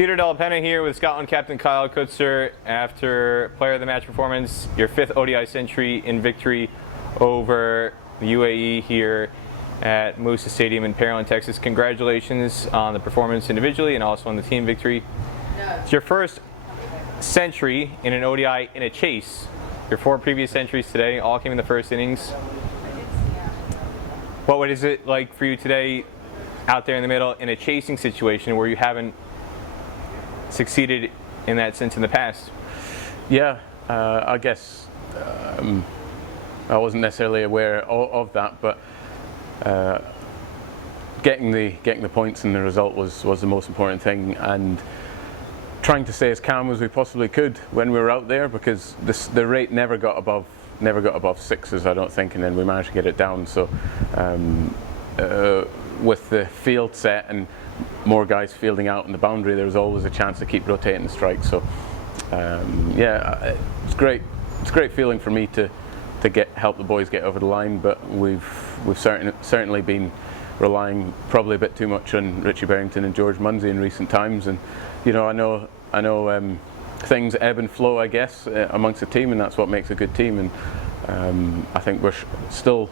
Peter Della Penna here with Scotland captain Kyle Coetzer after player of the match performance, your 5th ODI century in victory over the UAE here at Moosa Stadium in Pearland, Texas. Congratulations on the performance individually and also on the team victory. It's your first century in an ODI in a chase. Your 4 previous centuries today all came in the first innings. What is it like for you today out there in the middle in a chasing situation where you haven't succeeded in that sense in the past? Yeah, I guess I wasn't necessarily aware of that, but getting the points and the result was the most important thing, and trying to stay as calm as we possibly could when we were out there, because the rate never got above 6s, I don't think, and then we managed to get it down. So with the field set and more guys fielding out in the boundary, there was always a chance to keep rotating the strike. So yeah, it's great. It's a great feeling for me to help the boys get over the line, but we've certainly been relying probably a bit too much on Richie Berrington and George Munsey in recent times. And you know, I know things ebb and flow, I guess, amongst the team, and that's what makes a good team. And I think we're still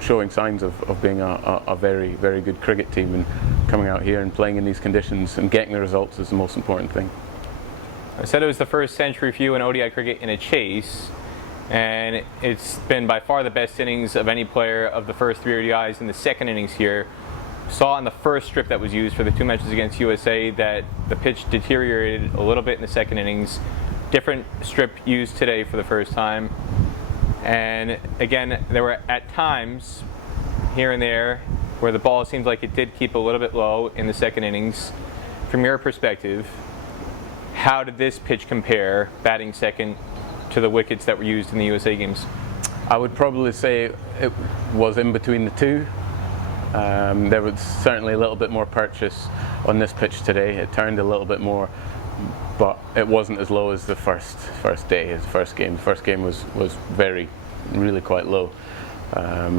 showing signs of being a very, very good cricket team, and coming out here and playing in these conditions and getting the results is the most important thing. I said it was the first century for you in ODI cricket in a chase, and it's been by far the best innings of any player of the first 3 ODIs in the second innings here. Saw in the first strip that was used for the 2 matches against USA that the pitch deteriorated a little bit in the second innings. Different strip used today for the first time. And again, there were at times here and there where the ball seems like it did keep a little bit low in the second innings. From your perspective, how did this pitch compare, batting second, to the wickets that were used in the USA games? I would probably say it was in between the two. There was certainly a little bit more purchase on this pitch today. It turned a little bit more, but it wasn't as low as the first day, as the first game. The first game was really quite low.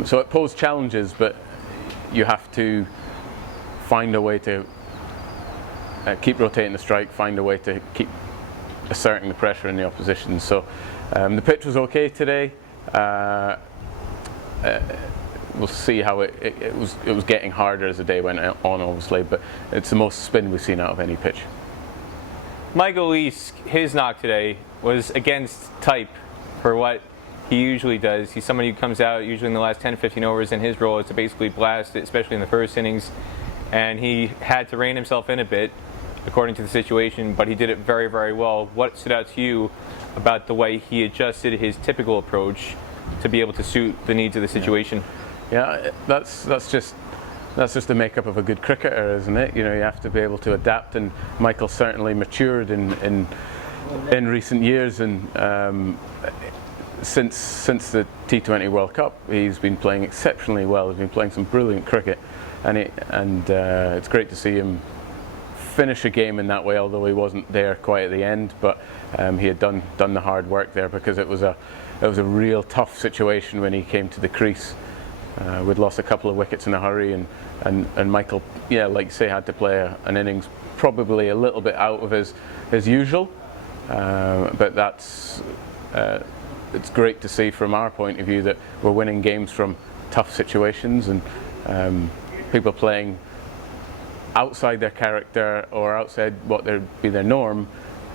So it posed challenges, but you have to find a way to keep rotating the strike, find a way to keep asserting the pressure in the opposition. So the pitch was okay today. We'll see how it was getting harder as the day went on, obviously, but it's the most spin we've seen out of any pitch. Michael Leask, his knock today was against type for what he usually does. He's somebody who comes out usually in the last 10-15 overs, and his role is to basically blast it, especially in the first innings. And he had to rein himself in a bit, according to the situation, but he did it very, very well. What stood out to you about the way he adjusted his typical approach to be able to suit the needs of the situation? Yeah, that's just the makeup of a good cricketer, isn't it? You know, you have to be able to adapt, and Michael certainly matured in recent years, and since the T20 World Cup, he's been playing exceptionally well. He's been playing some brilliant cricket, and it's great to see him finish a game in that way, although he wasn't there quite at the end, but he had done the hard work there, because it was a real tough situation when he came to the crease. We'd lost a couple of wickets in a hurry, and Michael, yeah, like you say, had to play an innings probably a little bit out of his usual, but it's great to see from our point of view that we're winning games from tough situations, and people playing outside their character or outside what would be their norm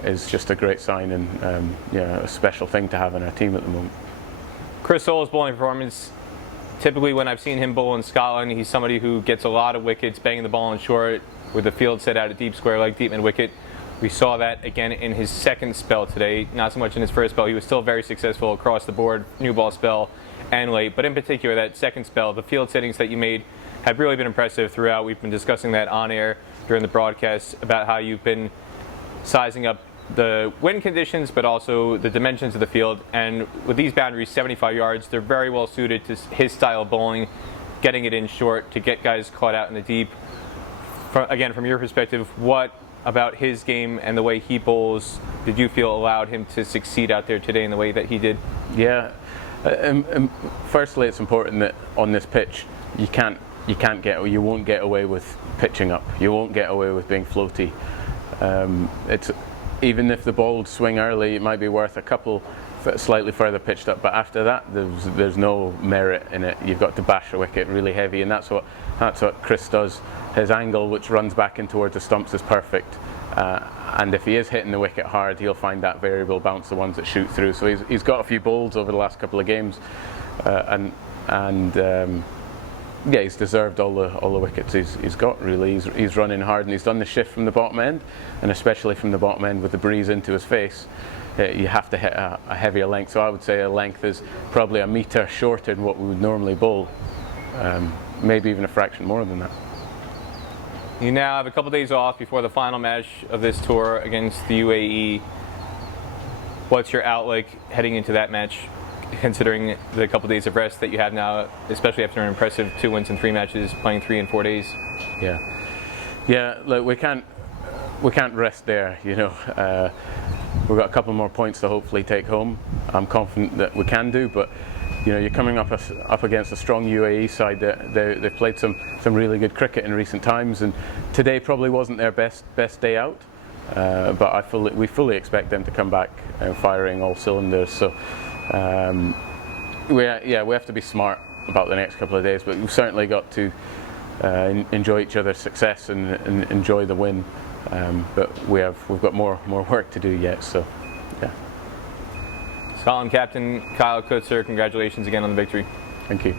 is just a great sign, and yeah, a special thing to have in our team at the moment. Chris Soule's bowling performance, typically when I've seen him bowl in Scotland, he's somebody who gets a lot of wickets, banging the ball in short with the field set out at deep square leg, deep mid wicket. We saw that again in his second spell today, not so much in his first spell. He was still very successful across the board, new ball spell and late, but in particular that second spell, the field settings that you made have really been impressive throughout. We've been discussing that on air during the broadcast about how you've been sizing up the wind conditions, but also the dimensions of the field. And with these boundaries, 75 yards, they're very well suited to his style of bowling, getting it in short to get guys caught out in the deep. Again, from your perspective, what about his game and the way he bowls did you feel allowed him to succeed out there today in the way that he did? Yeah, firstly, it's important that on this pitch you won't get away with pitching up. You won't get away with being floaty. It's even if the ball would swing early, it might be worth a couple slightly further pitched up, but after that there's no merit in it. You've got to bash a wicket really heavy, and that's what Chris does. His angle, which runs back in towards the stumps, is perfect, and if he is hitting the wicket hard, he'll find that variable bounce, the ones that shoot through. So he's got a few bowls over the last couple of games, and yeah, he's deserved all the wickets he's got, really. He's running hard, and he's done the shift from the bottom end, and especially from the bottom end with the breeze into his face. You have to hit a heavier length. So I would say a length is probably a metre shorter than what we would normally bowl, maybe even a fraction more than that. You now have a couple days off before the final match of this tour against the UAE. What's your outlook heading into that match, considering the couple days of rest that you have now, especially after an impressive 2 wins in 3 matches, playing 3 in 4 days? Yeah. Look, we can't rest there. You know, we've got a couple more points to hopefully take home. I'm confident that we can do, but you know, you're coming up against a strong UAE side. They've played some really good cricket in recent times, and today probably wasn't their best day out. But we fully expect them to come back firing all cylinders. So we have to be smart about the next couple of days, but we've certainly got to enjoy each other's success and enjoy the win. But we've got more work to do yet. So yeah. Scotland captain Kyle Coetzer, congratulations again on the victory. Thank you.